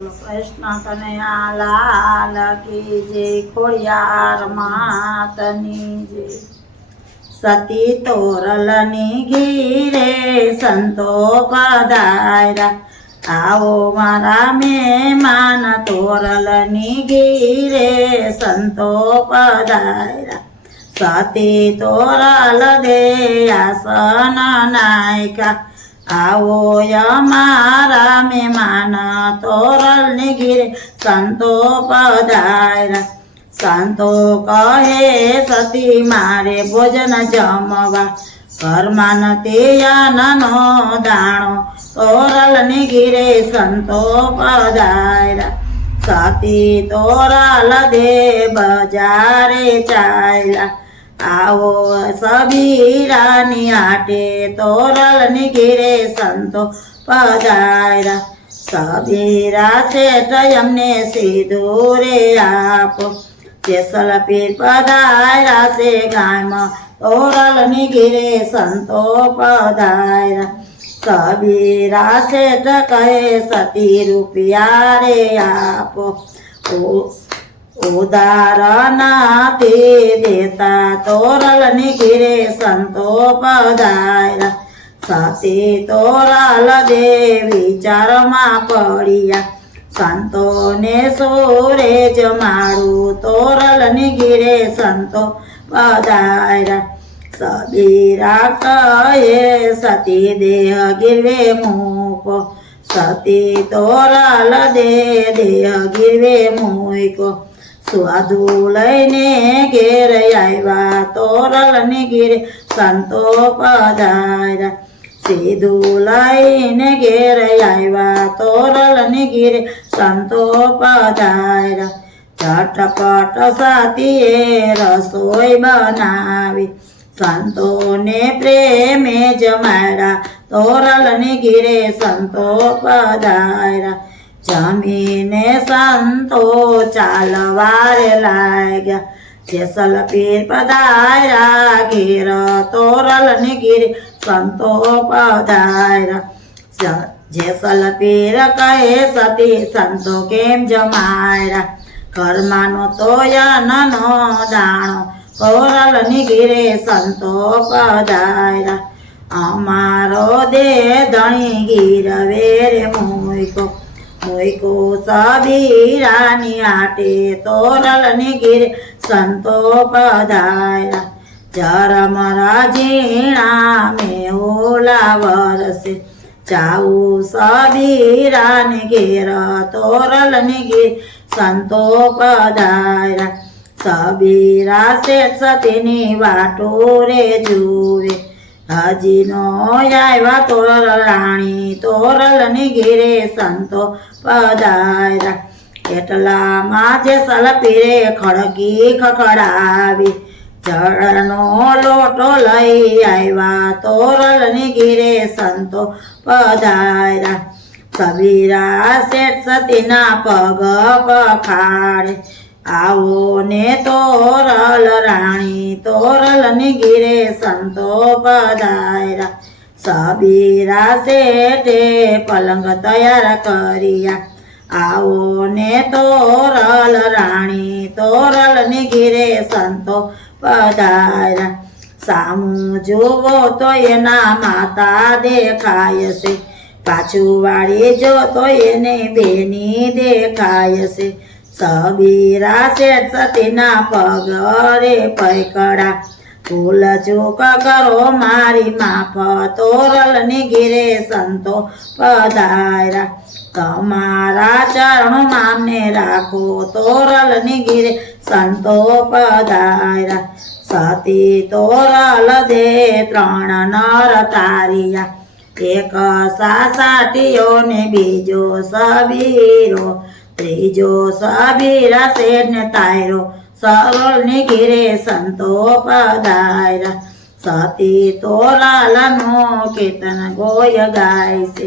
કૃષ્ણ કનૈયા લાલ કી જય ખોડિયાર માતની જય। સતી તોરલની ઘીરે સંતો પધાર્યા, આવો મારા મહેમાન તોરલની ઘીરે સંતો પધાર્યા। સતી તોરલ દે આસન નાયકા, આવો અમારા મહેમાન તોરલની ઘીરે સંતો પધાર્યા। સંતો કહે સતી મારે ભોજન જમવા, ઘરમાં નથી અન્નનો દાણો તોરલની ઘીરે સંતો પધાર્યા। સતી તોરલ દે બજારે ચાલ્યા, આવો સબીરાની આટે તોરલની ઘીરે સંતો પધાર્યા। સબીરા શેઠ અમને સિંદૂરે આપો, જેસલ પીર પધાર્યા છે ગાયમાં તોરલની ઘીરે સંતો પધાર્યા। સબીરા શેઠ કહે સતી રૂપિયા રે આપો, ઉધાર નથી દેતા તોરલની ઘીરે સંતો પધાર્યા। સતી તોરલ દે વિચારમાં પડ્યા, સંતોને સોરે જમાડું તોરલની ઘીરે સંતો પધાર્યા। સબીરા કહે સતી દેહ ગીરવે મૂકો, સતી તોરલ દે દેહ ગીરવે મૂકો। સાધુ લઈને ઘેર આવ્યા તોરલની ઘીરે સંતો પધાર્યા। સીધું લઈને ઘેર આવ્યા તોરલની ઘીરે સંતો પધાર્યા। ઝટપટ સતીએ રસોઈ બનાવી, સંતોને પ્રેમે જમાડ્યા તોરલની ઘીરે સંતો પધાર્યા। જમીને સંતો ચાલવારે લાગ્યા, જેસલ પીર પધાર્યા ઘેર તોરલની ઘીરે સંતો પધાર્યા। જેસલ પીર કહે સતી સંતો કેમ જમાડ્યા, ઘરમાં નહોતો અન્નનો દાણો તોરલની ઘીરે સંતો પધાર્યા। અમારો દે ધણી ગીરવે રે મૂકો, મૂકો સબીરાની આટે તોરલની ઘીરે સંતો પધાર્યા। ઝરમરા ઝીણા મેહુલા વરસે, જાવું સબીરાને ઘેર તોરલની ઘીરે સંતો પધાર્યા। સબીરા શેઠ સતીની વાટો રે જુએ, હજી નો આવ્યા તોરલ રાણી તોરલની ઘીરે સંતો પધાર્યા। એટલામાં જેસલ પીરે ખડકી ખખડાવી, જળનો લોટો લઈ આવ્યા તોરલની ઘીરે સંતો પધાર્યા। સબીરા શેઠ સતીના પગ પખાડે, આવો ને તોરલ રાણી તોરલની ઘીરે સંતો પધાર્યા। સબીરા શેઠે પલંગ તૈયાર કર્યા, આવો ને તોરલ રાણી તોરલની ઘીરે સંતો પધાર્યા। સામું જોવો તો એના માતા દેખાય છે, પાછું વાળી જો તો એને બેની દેખાય છે। સબીરા શેઠ સતીના પગ રે પકડા, ભૂલ ચૂક કરો મારી માફ તોરલની ઘીરે સંતો પધાર્યા। તમારા ચરણોમાં ને રાખો તોરલની ઘીરે સંતો પધાર્યા। સતી તોરલ દે ત્રણ નર તાર્યા, એક સાસાટીયો ને બીજો સબીરો, ત્રીજો સબીરા શેઠ ને તાયરો તોરલની ઘીરે સંતો પધાર્યા। સતી તોરલનો કીર્તન ગોય ગાય છે,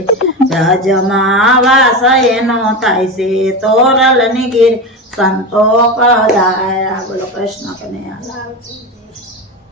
રજમાં વાસ એનો થાય છે તોરલની ઘીરે સંતો પધાર્યા। બોલો કૃષ્ણ કનૈયા લાલ કી।